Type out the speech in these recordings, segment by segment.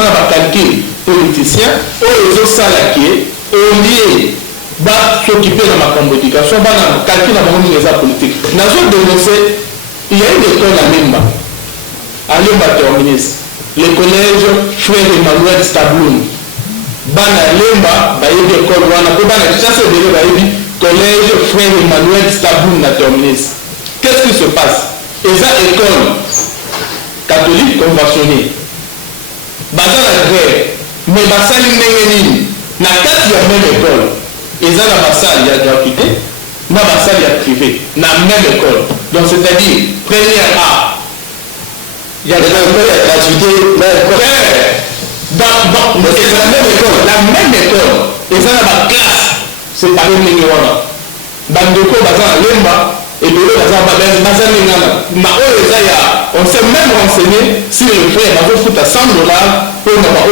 bazana ba calcul politicien oyo sala qui au lieu va s'occuper de ma communication va calcul na bango les politique nazo dénoncer il y a une école à Lemba terminus le collège Frère Emmanuel Stabloun bana Lemba ba yebi école wana ko bana chasse de ba yebi collège Frère Emmanuel Stabloun na terminus. Qu'est-ce qui se passe? Eza école catholique conventionnée baza la guerre mais basali ndenge nini na kati ya même école eza na basali ya gratuité na basali ya privé na même école. Donc c'est-à-dire première A il y a de la gratuité dans la même école eza na ba classe séparé ndenge wana bandeko baza na Lemba et de on s'est même renseigné si le frère va vous foutre à $100 pour ne pas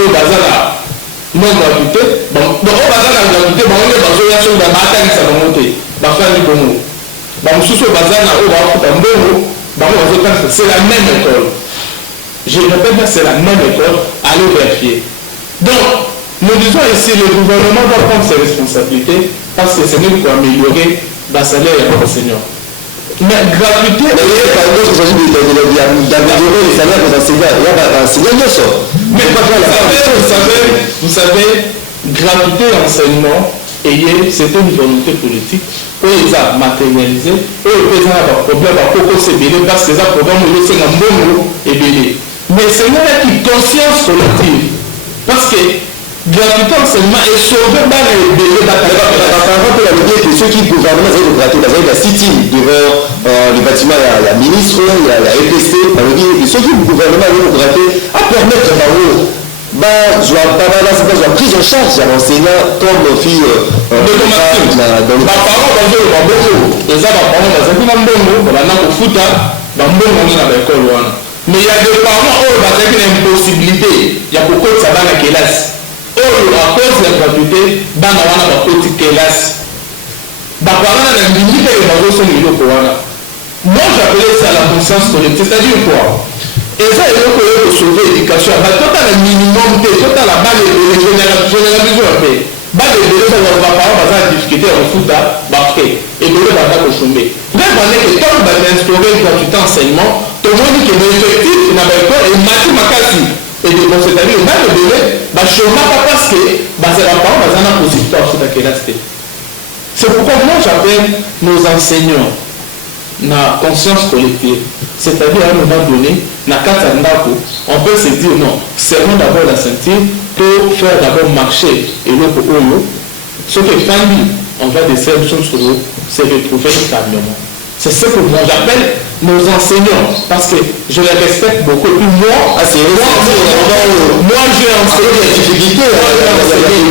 non gratuité. Bon, on va dans la gratuité, on est dans une action de la bataille, ça va monter. C'est la même école. Je répète, c'est la même école. Allez vérifier. Donc, nous disons ici, le gouvernement doit prendre ses responsabilités parce que c'est même pour améliorer le salaire et l'enseignant. Mais gratuité, d'améliorer les salaires des enseignants. Mais vous savez, gratuité enseignement, c'est une volonté politique. Où ils ont matérialisé, où ils ont un problème à propos c'est bien parce que les programmes où c'est un bon et bien. Mais c'est une conscience collective. Parce que gratuité enseignement est sauvé par les délais que ceux qui gouvernent les gratuités, la sit-in devant le bâtiment, la ministre, la EPC, ceux qui gouvernement les gratuités à permettre je vois prise en charge à l'enseignant comme fille mais il y a des parents qui ont une impossibilité, il y a beaucoup de savants qui là. À cause de la gratuité, dans la petite classe. Moi j'appelais ça la conscience collective, c'est-à-dire quoi? Et ça, il faut sauver l'éducation. Tout à le minimum, tout à la balle de généralisation. Balle de généralisation, on va avoir des difficultés en foot, et de l'autre, on va chômer. Même on est que quand on va instaurer une gratuité enseignement, tout le monde qui est effectif, il n'a pas et Mathieu et de bon, c'est-à-dire, même le bébé, chômage pas parce que c'est la parole, on a posé tout à fait. C'est pourquoi moi j'appelle nos enseignants na conscience collective, c'est-à-dire à un moment donné, on peut se dire non, serrons d'abord la ceinture pour faire d'abord marcher et l'autre oyo. Ce que famille, on va décider de choses sur eux, c'est retrouver calmement. C'est ce que moi j'appelle nos enseignants, parce que je les respecte beaucoup. Et moi, moi j'ai enseigné la difficulté, moi j'ai enseigné.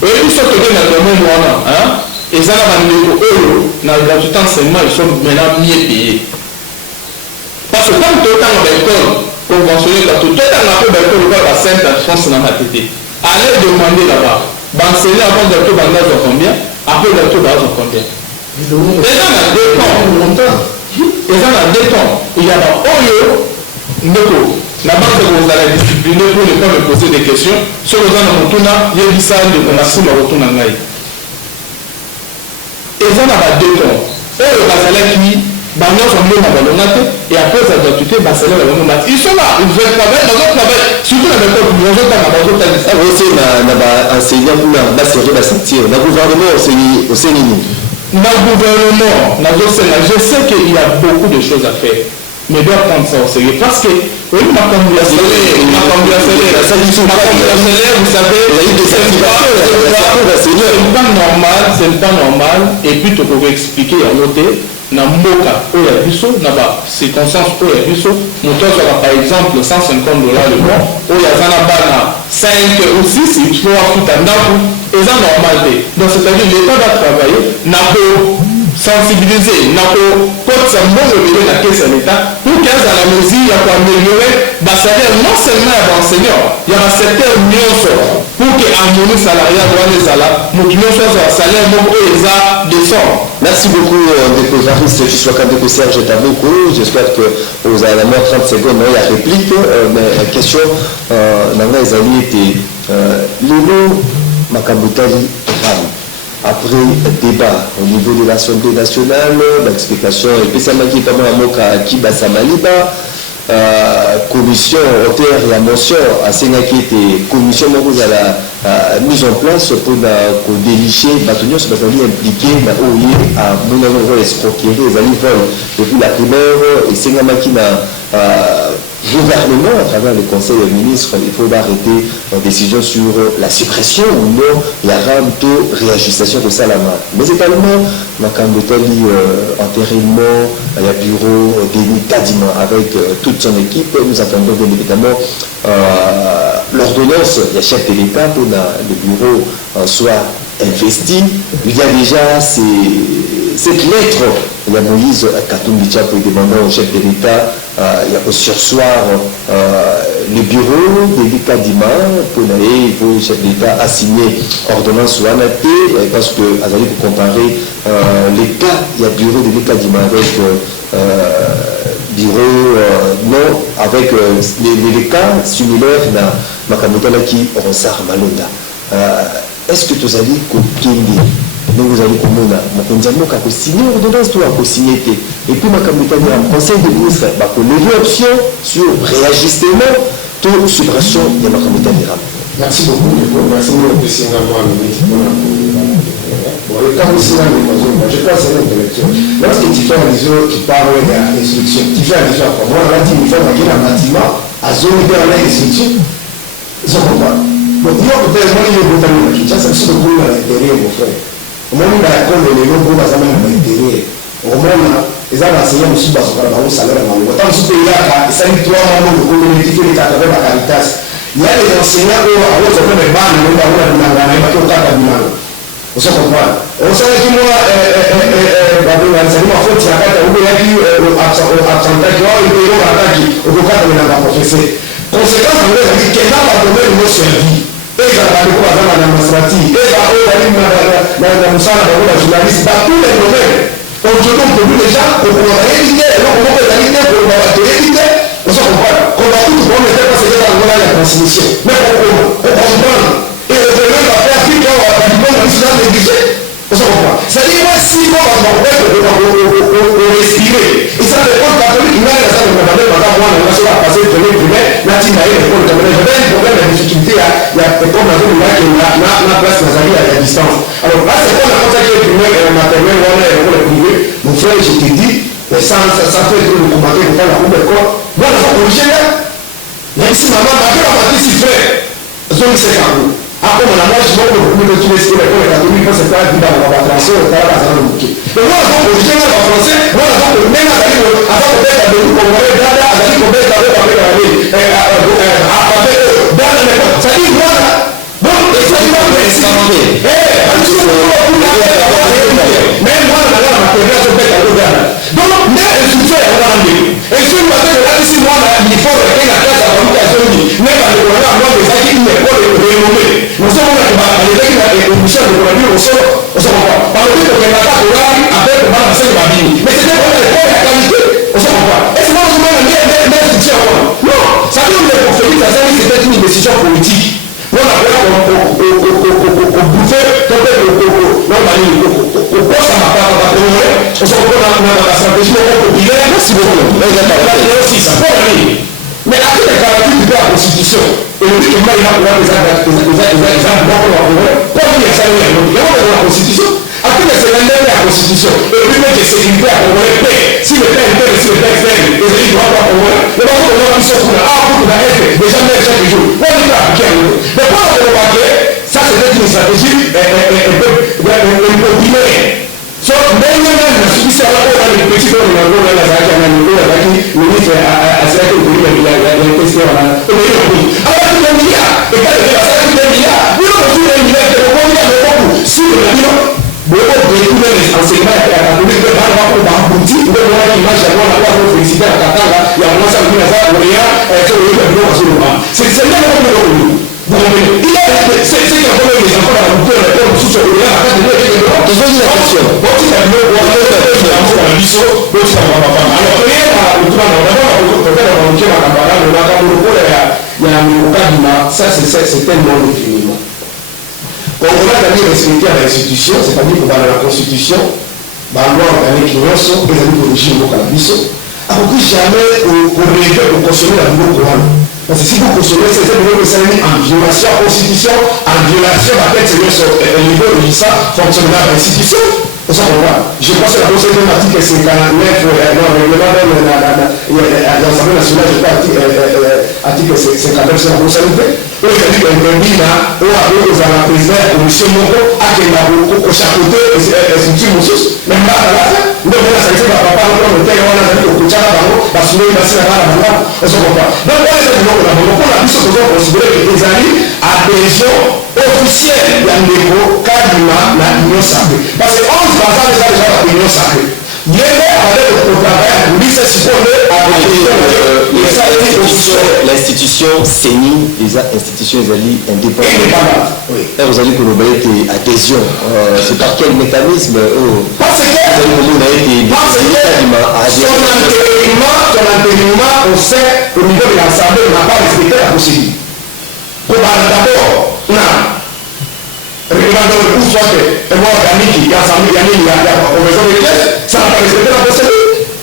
Et ils sont tenus dans le domaine moi, et ça dans le gratuité enseignement, ils sont maintenant mieux payés. Parce que quand tu es dans l'école conventionnelle, quand tu es dans l'école de Sainte-France dans ma tête, allez demander là-bas, d'enseigner avant de tout bandage de combien, après de tout bandage de combien. Et ça dans deux temps. Et ça dans deux temps. Il y a un Oyo, Ndoko. La base de vous allez discipliner pour ne pas me poser des questions. Sur le temps de Moutuna, il y a eu ça de Konassi Marotuna Ngaï. Et ça dans deux temps. Oyo Bazala qui, Bangos ont mis ma ballonnate, et après ça doit tuer Bazala la ballonnate. Ils sont là, ils veulent travailler, dans notre travail. Surtout dans l'école, nous avons dans ça. Aussi, enseignant pour la base de la ceinture. Le gouvernement, c'est Nini. Dans le gouvernement, je sais qu'il y a beaucoup de choses à faire. Mais doit prendre ça au sérieux. Parce que, oui, ma candidature, vous savez, c'est pas normal. Et puis, tu peux expliquer à l'autre, na mboka où il y a du saut, na ba circonstance où il y a du saut, nous avons par exemple $150 le mois, où il y a 5 ou 6, il faut avoir tout un dame, et ça normal. Donc, c'est-à-dire, l'État va travailler, n'a pas sensibiliser, n'a pas de bon lever la caisse à l'État pour qu'il y ait la mesure pour améliorer le salaire non seulement à l'enseignant, il y a un secteur mieux pour pour que harmonie salariale wana ezala motu nyonso azala salaire moko oyo eza décent. Merci beaucoup, Ndeko Evariste Tshisekedi Ndeko Serge Taboko. J'espère que vous avez la moins 30 secondes, il y a réplique, mais la question, Nanga Ezali était Lelo Makambutali Ram. Après débat au niveau de l'Assemblée nationale, l'explication, et puis ça m'a dit comment à Moka Kiba Samaliba, commission hauteur et motion à Sénakete, commission à la mise en place pour délicher bâtonniers se sont impliqués dans OIE à mon escroquerie les alivol depuis la primaire et Sénamaki gouvernement à travers le conseil des ministres, il faut arrêter la décision sur la suppression ou non la ramto réajustation de Salama. Mais également, Makambotali enterrement, il y a bureau Denis Kadima avec toute son équipe. Nous attendons bien évidemment l'ordonnance, il y a chef de l'État pour que le bureau soit investi. Il y a déjà cette lettre. Il y a Moïse Katumbi Tchapo demandant au chef de l'État il y a au sursoir le bureau de Kadima pour il faut le chef de l'État a signé ordonnance ou anaté parce que Azali pour comparer les cas il y a bureau de Kadima avec bureau non avec les cas similaires dans Makamotala qui Ronsar Malonda. Est-ce que tu as dit que donc vous allez comme on a signé l'ordonnance tout a signé et puis ma capitale un conseil de ministres pour lever option sur réajustement toute suppression de ma capitale. Merci beaucoup. Merci beaucoup. Le cas aussi, je crois que c'est l'intellectuel. Lorsque tu fais un réseau qui parle de l'instruction, tu fais un réseau à moi, on a dit qu'il faut qu'il y ait un bâtiment à zone de l'instruction. Ils ne comprennent pas. Donc, il y a peut-être un peu de temps qui ça, c'est ce que vous avez intérêt, mon frère. Au moment où il y a un peu de temps, vous avez intérêt. Au moment où ils ont enseigné le sous-bas, ils ont un salaire. Autant que ce pays-là, ça a eu 3 mois de communauté qui est à travers la Caritas. Il y a des enseignants qui ont des banques, qui ont des banques. Vous comprenez? On sait que moi, ma faute, c'est à vous qui absenté, qui ont été attaqués au cas de la professeur. Conséquence, on a dit qu'elle n'a pas donné le mot servi. Et ça va être quoi dans l'administratif, et ça va être la journaliste, dans tous les domaines. Donc, je trouve que les gens, on va éviter, on va éviter, on va éviter. On se comprend. On va tout le monde ne fait pas ce dans la transmission. Mais on comprend. Et le problème va faire qu'il y a un diplôme négligé. On se comprend. C'est-à-dire, moi, si on va respirer, et ça dépend de la famille, il y a des gens qui vont demander, madame, moi, on va passer le premier primaire, là, tu m'as eu le problème. J'avais un problème de difficulté, il y a comme la zone là qui est la place Nazari à la distance. Alors là, c'est pas la chose qui est primaire, maternelle, on est le privé. Mon frère, je t'ai dit, ça fait que le combattre pour faire la roue de quoi. Moi, la fois corrigée, même si maman m'a fait la partie si frère, zone c'est quand même. Après, mon amour, je vois que vous pouvez tous les styles, les catholiques, quand c'est pas dit dans la translation, on va pas dans le bouquet. Mais moi, je vois que je en français, moi, je vois que même à la ligne, avant qu'on mette à deux, qu'on va mettre à la ligne, qu'on mette à deux, avec la ligne, ça dit, moi, bon, et ça dit, moi, même moi, la matérielle, je mets à deux, donc, mais je suis fait, on va en dire. Et si vous avez là, ici, moi, il faut rester la classe à communication, même à l'école, moi, les acquis, il n'est pas renommé. Nous sommes là, les gens qui ont Michel de produire au sol, on se comprend. Par le fait que les attaques au rari, après, on va lancer le babine. Mais c'était pour la qualité, on se comprend. Est-ce que moi, je me mets soutien à moi? Non, ça veut dire que Félix Azali, c'était une décision politique. Moi, on a fait qu'on bouffait, qu'on poste à ma part, on se comprend dans la stratégie, on populaire. Merci beaucoup. Ça peut aller. Mais après les garanties de la Constitution, et le but que moi il a pour les exemples, pour les salaires, il y a la Constitution, après les sénateurs de la Constitution, et le but que c'est sécurité à Congolais paix, si le père est fait, si le père est fait, les gens doivent pas Congolais, les gens qui sont pour la F, les gens même chaque jour, on dit pas appliquer à nous. Mais pour le remarquer, ça c'était une stratégie populaire. So, même la Suisse a le petit peu de la loi, la Zaki, le ministre a servi au pays, il a testé en a. Alors, il y a un milliard, et quand il y a un milliard, nous avons un milliard de beaucoup sur le bilan. Beaucoup de enseignements à la République de Barba pour Bambouti, le roi qui marche à moi, la félicité à Katanga, il y a un ensemble de la République, ça va pas. Alors que rien à le plan d'abord peut-être on va la campagne, on va comme le il y a un cas ça c'est tellement définitivement. Quand on a d'aller respecter l'institution, c'est-à-dire qu'on va dans la constitution, dans la loi organique qui sont les amis pour le régime au Calabiso, alors que jamais on rêve pour consommer la nouveau Coran. Parce que si vous consommez, c'est un nouveau salami en violation de la constitution, en violation de la tête, c'est le niveau de ça, fonctionnement de l'institution. Je pense que la procédure de l'article 59, dans le règlement de l'Assemblée nationale, je crois, article 59, c'est la responsabilité. Il a dit qu'il y a un bina, où la présidente, la commission Moko, a qu'il y a au chapeauté, structure Moussous, même pas à la fin. Donc, on a saisi la papa, on a dit qu'on a au Kouchara, parce que nous, il a signé la bande, on se comprend. Donc, on a dit qu'on a pu se considérer que les amis, adhésion officielle, il y a un défaut, Kadima, la union sacrée. Parce que 11 ans déjà la union sacrée. Il y a avec le travail, lui, c'est supposé l'institution CENI, les institutions indépendantes. Là, vous allez collaborer avec adhésion. C'est par quel mécanisme parce que ton enterrement au sein, au niveau de l'Assemblée, on n'a pas respecté la procédure. D'abord, regardons le coup soit que moi organique il y a l'Assemblée, il y a la convention de l'Église, ça n'a pas respecté la procédure.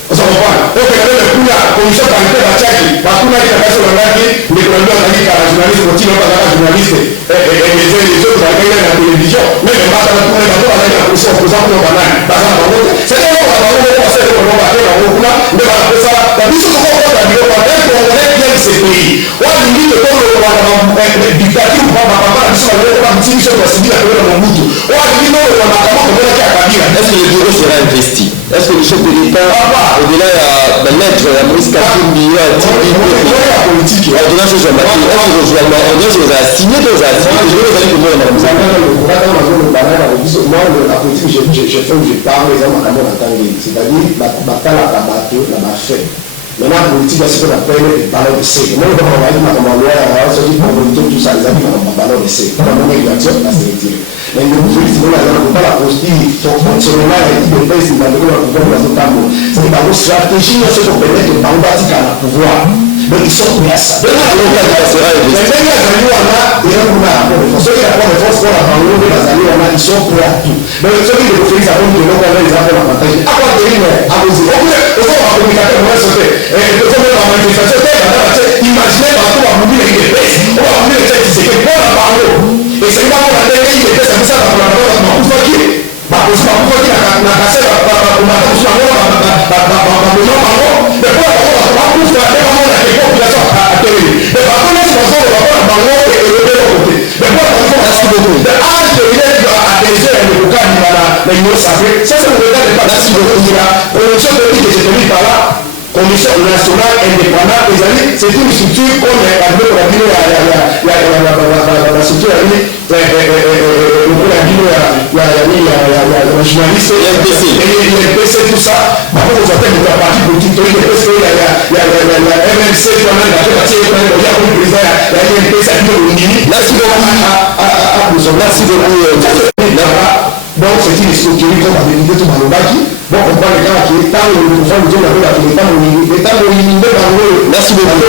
On s'en comprend. Donc, il y avait le coup là, commission paritaire à Tchaki, la coup là qui a passé le gars qui, les coloniaux organiques à la journaliste, continue à la journaliste, et les autres à la télévision, mais le matin, on a tout à la commission opposante au banane. C'est un peu on va passer le colon à la roue là, mais on va faire ça. La mission de quoi on va dire, on va dire qu'on connaît bien ces pays. On a dit que comme le dictature, on va pas la mission, on va dire que c'est civil à la Mobutu. On a dit non, on va comment on va dire à Kabila. Est-ce que le bureau sera investi? Est-ce que le chef de l'État, au-delà de lettre, la Moïse Katumbi, la politique, la donation sur la matière, est-ce que vous avez signé, vous avez signé, je vais vous aller comment on a moi, la politique, je fais où je parle, les hommes à c'est-à-dire, la fait. Maintenant, la politique, c'est ce qu'on appelle les ballons de C. Moi, on va dire, ma loi, on dit, tout ça, les amis, on va ballon de C. On va donner une action, parce que c'est mais le politique, on n'a pas la posture, fonctionnement, et tout le pays, c'est dans le pouvoir de la c'est dans nos stratégies, c'est qu'on peut mettre dans le bâtiment à pouvoir. Donc, ils sont prêts à ça. Donc, ils sont prêts à tout. Donc, ceux qui le font, ils savent que l'on va les appeler à partager. À quoi dire, à vous dire, on va communiquer, on va sauter. Et le premier va manifester, imaginez partout, on va mourir avec des pèses. On va mourir avec des pèses. On va parler. Et c'est pas pour la télé, il était ça, ça va pour la télé. Bah, on va pour dire, on a cassé la Commission nationale indépendante des amis, c'est une structure qu'on est arrivé pour la structure la journaliste, l'INPC, tout ça. Par contre, vous avez des partis politiques, il y a la MNC, merci beaucoup. Donc, c'est une structure qu'on va délimiter tout dans le bâti. Bon, on prend les gars qui est tant le pouvoir de Dieu, merci beaucoup.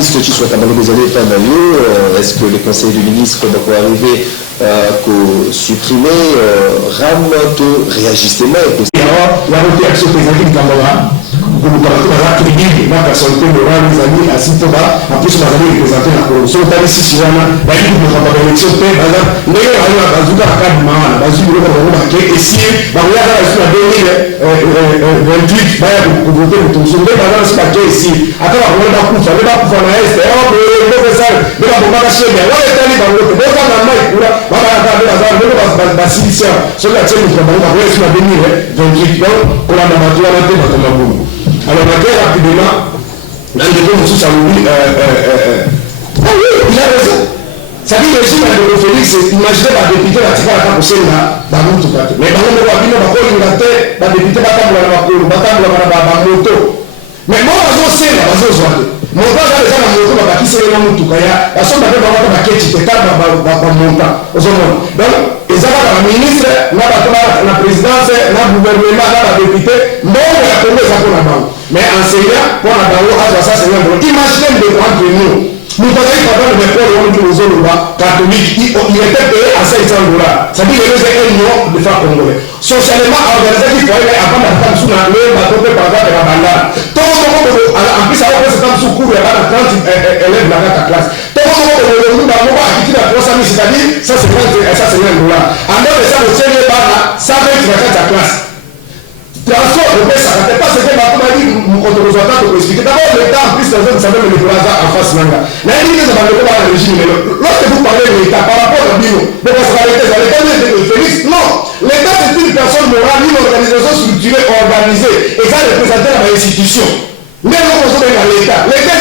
Ce que tu souhaites avoir des années fin d'année, est-ce que le Conseil du ministre va arriver à supprimer RAM de réajustement? Il y a une action présidentielle qui comme la tribune, ma personnalité morale, les amis, à Sitoba, en plus, on va représenter la corruption. On a dit si on a une élection, on a bazooka à 4 mois, bazooka et si on a la 2028, pour voter pour tout le monde, c'est pas ici. Attends, on va pour ça, on va pour faire la est, on va ça, on va pour marcher bien. On va aller dans l'autre, on va faire la main, on va basiliser, sur la tienne, on va voir sur la 2028, on va battre la tête dans la boue. Alors, on va très rapidement, là, je vais vous dire, ça vous dit, ah oui, il a raison. Ça dit, le régime de Félix, imaginez la députée, la tika, la capossée, là, dans mon tout cas. Mais dans mon rabino, la colle, la tête, la députée, la table, la moto. Mais moi, je sais, là, je sais, mon père, j'ai déjà la moto, la qui c'est le nom tout cas. La somme d'après, la quête, tu peux pas monter. Donc, ils ont la la ministre, la présidence, le gouvernement, la député, non, la Congo, ça pour la banque. Mais enseignant, pour la banque, ça c'est un peu. Imaginez le entre nous. Nous avons parlé de l'école où nous avons catholique, il était payé à $500. Ça dit que nous avons 1 million de francs congolais. Socialement organisé, il faut aller avant la femme sous la main, la tombe par rapport à la bandane. Tout le monde, en plus, ça va faire ce sous cours, il y a 30 élèves dans ta classe. Tout le monde, c'est-à-dire, ça c'est $1. En dehors de ça, le tiers par là, ça va être ta classe. Transport de paix, ça ne pas ce que ma femme a dit, mon contre-résultat pour expliquer. D'abord, l'État, en plus, les autres, ça veut me déplacer en face manga. Mais il dit que ça va le voir le régime. Mais lorsque vous parlez de l'État par rapport au Bino, de votre l'État est Félix. Non, l'État c'est une personne morale, une organisation structurée, organisée. Et ça représente l'institution. Mais nous, on se met dans l'État. L'État,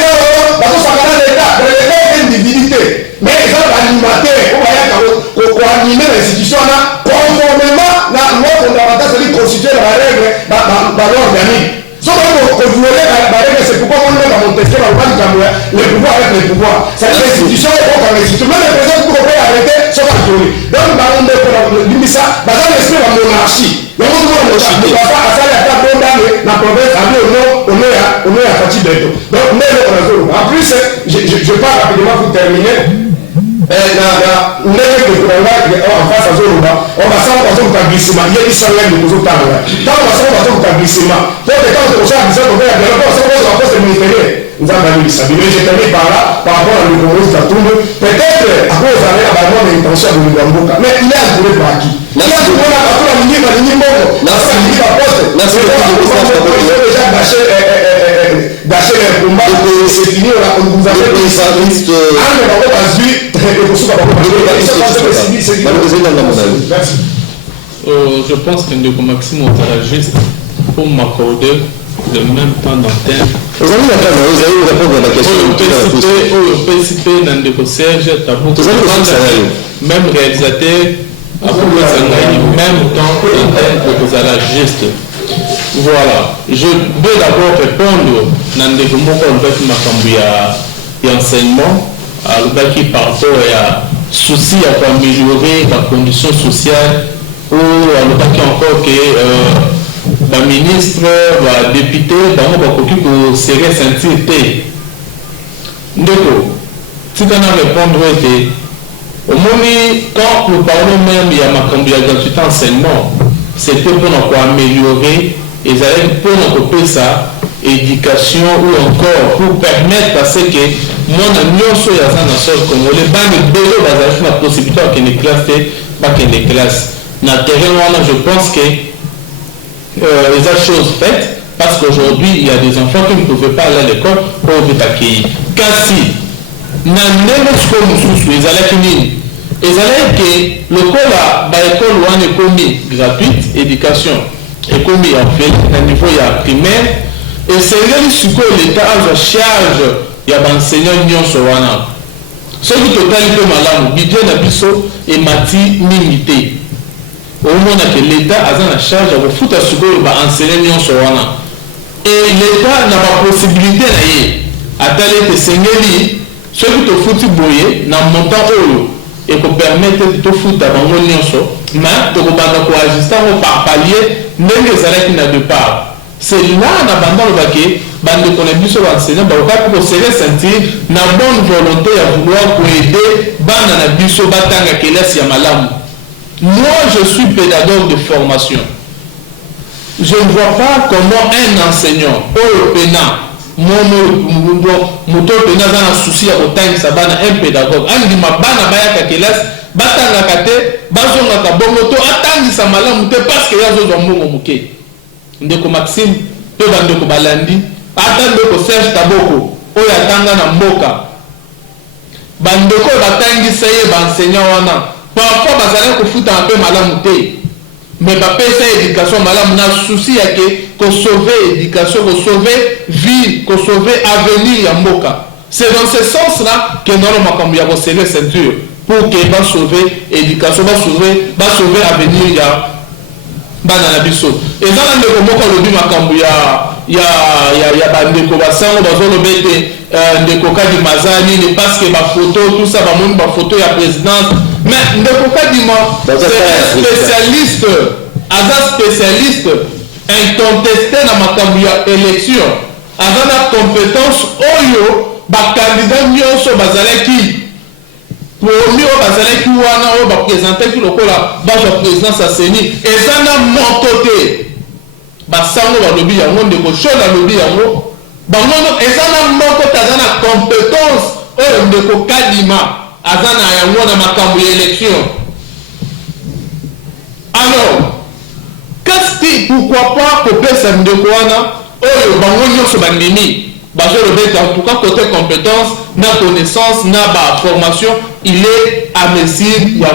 parce que ça va dans l'État. L'État est une divinité. Mais ils ont l'animateur, on va animer l'institution là, conformément à la loi fondamentale, c'est-à-dire constituer la règle dans l'organique. Sauf que vous voulez la règle, c'est pourquoi on est dans mon texte, les pouvoirs avec les pouvoirs. C'est-à-dire l'institution est contre l'institution. Même les présidents pour arrêter, sont pas violés. Donc, dans l'esprit de la monarchie. Le monde de la monarchie, va pas à ça, il y a pas condamné la province, à lui, on est à Fatih Beto. Donc, mais en plus, je parle rapidement pour terminer. En face à Zoroba, on va savoir qu'on va glissement. Il y a des salaires de nous autant. Quand on va savoir qu'on va glissement, pour que quand on va glissement, on va dire qu'on va poste ministériel. Nous avons vu ça. Mais je termine par là, par rapport à l'économie de la tourne. Peut-être à cause de l'abandon de l'intention de Mugambouka. Mais il est entouré par qui? Il est entouré par la ligne, la ligne Bongo. La ligne de la poste. La déjà d'acheter les combats. C'est fini, vous avez des services. Je pense que Ndeko Maxime est juste pour m'accorder le même temps d'antenne. Vous allez répondre à la question. Ndeko Serge, même réalisateur, même temps d'antenne que vous allez juste. Voilà. Je vais d'abord répondre à Ndeko Moko avec ma cambouille et enseignement. Qui par rapport à souci à améliorer la condition sociale ou à qui encore que le ministre, le député, pour se ressentir. Donc, si on a répondre au moment quand nous parlons même il y a ma gratuité enseignement, c'était pour améliorer et pour ça éducation ou encore pour permettre parce que mon ami sur la nation congolais a la possibilité de classe dans terrain je pense que les choses faites parce qu'aujourd'hui il y a des enfants qui ne pouvaient pas aller à l'école pour être accueillis. Kasi na ndenge sikoyo ils allaient que le école wana ekomi gratuite éducation ekomi en fait à niveau primaire et c'est là que l'État a charge il y a des enseignants nyonso wana ceux qui totali pe malamu budget na biso et mati limité au moins que l'État a la charge de foutre sikoyo ba enseignants nyonso wana et l'État n'a pas possibilité na ye atale te sengeli ceux qui te foutent boyer na montant oyo et pour permettre de te foutre bango nyonso mais to ko banda ko ajuster par palier ndenge ezalaki na départ. C'est là na banda le baquet bande qu'on a vu sur l'enseignant pour se ressentir na bonne volonté à vouloir aider bande na biso batanga kelasi ya malamu. Moi je suis pédagogue de formation. Je ne vois pas comment un enseignant européen moto pena dans un souci à autant ça bana un pédagogue andi mabana bayaka kelasi batanga kate bazonga ka bongoto atangi sa malamu te parce que yazo zo mbongo muke. Ndeko Maxime pe bandeko balandi ata ndeko Serge Taboko oyo atanga na mboka bandeko batangisa ye baenseignant wana parfois bazali kofuta un peu malamu te mais bapesa éducation malamu na souci yake ko sauver éducation ko sauver vie ko sauver avenir ya mboka. C'est dans ce sens là que nous makambo ya ko serrer ceinture pour que va sauver éducation va sauver avenir ya bana na biso ezala ndeko moko lobi makambo ya bandeko basango bazolobete ndeko kadi mazani ni parce que ba photo tout ça ba moni ba photo ya présidence mais ndeko kadima spécialiste incontesté na makambo ya élection aza na compétence oyo bakandidat nyonso bazalaki promis oyo bazalaki wana oyo baprésentaki lokola bazwa présidence ya seni eza na moko te basango balobi yango ndeko shol alobi yango bango eza na moko te aza na compétence oyo ndeko kadima aza na yango na makambo ya élection. Alors qu'est-ce pourquoi pas kopesa ndeko wana oyo bango nyonso bandimi bazolobeta en tout cas côté compétence na connaissance na formation il est à mesure ya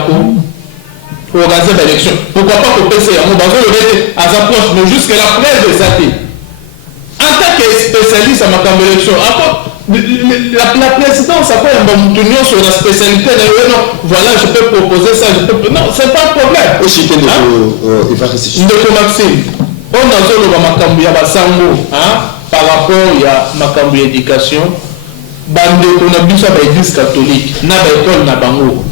organiser l'élection. Pourquoi pas kopesa yango bazolobeta aza proche mais jusque la preuve eza te en tant que spécialiste à makambo élection. La présidence après on sur la spécialité voilà je peux proposer ça je peux non c'est pas un problème aussi ndeko Maxime on a zolo makambo ya basango par rapport ya makambo ya éducation bandeko na biso ba église catholique na ba école na bango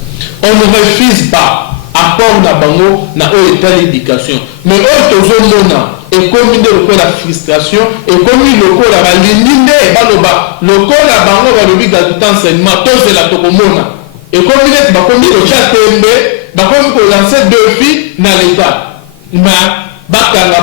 on ne refuse pas apport na bango na état d'éducation mais tozomona ekomi nde lokola frustration ekomi lokola balingi nde baloba lokola bango balobi gratuité enseignement tozela tokomona ekomi neti bakomi kotia tembe bakomi kolanse défi na l'état ma bakanga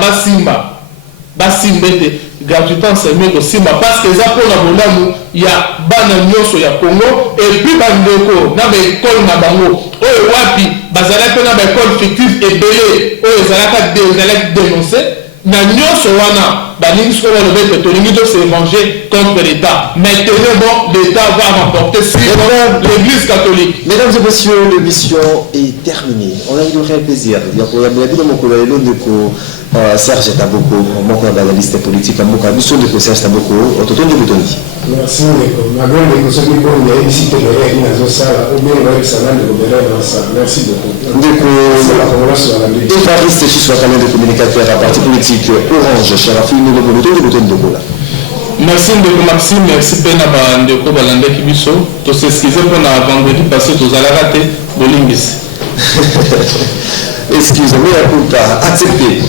basimba ete gratuité enseignement kosimba parce que eza mpona bolamu ya bana nyonso ya Congo epuis bandeko na baekole na bango oyo wapi bazalaki mpe na baekole fictive ebele oyo ezalaki dénoncé na nyonso wana balingi soki balobi ete tolingi tosévanger contre l'état maintenant bon l'état va remporter sur l'église catholique. Mesdames et messieurs, l'émission est terminée. On a eu le réel plaisir Serge Taboko, mon analyste politique, mon mission de Serge Taboko, au total de Boutoni. Merci, merci beaucoup. Évariste Chiswa, canal de communicateur à parti politique Orange, Charafi, nous devons le tour de Boula. Merci de Maxime, merci Pena Bandeko Balanda Kibiso. Tu s'excuser pour la vendredi passé, tu as raté Bolimbis. Excusez-moi, accepté.